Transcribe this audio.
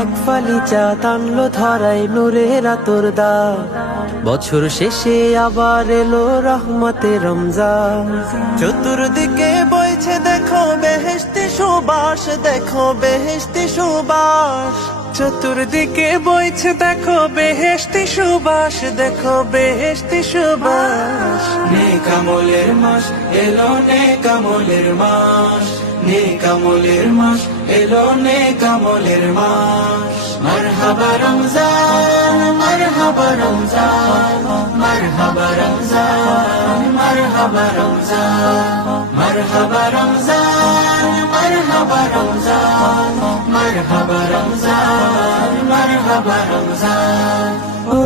এক ফালি চাঁদ আনলো ধরাই নূরের আতর দা। বছর শেষে আবার এলো রহমতে রমজান। চতুর্দিকে বইছে দেখো বেহেশতি সুবাস, দেখো বেহেশতি সুবাস। চতুর্দিকে বইছে দেখো বেহেশতি সুবাস, দেখো বেহেশতি সুবাস। নেক আমলের মাস এলো, নেক আমলের মাস, নেক আমলের মাস এলো, নেক আমলের মাস। মারহাবা রমজান, মারহাবা রমজান, মারহাবা রমজান, মারহাবা রমজান, মারহাবা রমজান, মারহাবা রমজান, মারহাবা রমজান, মারহাবা রমজান। ও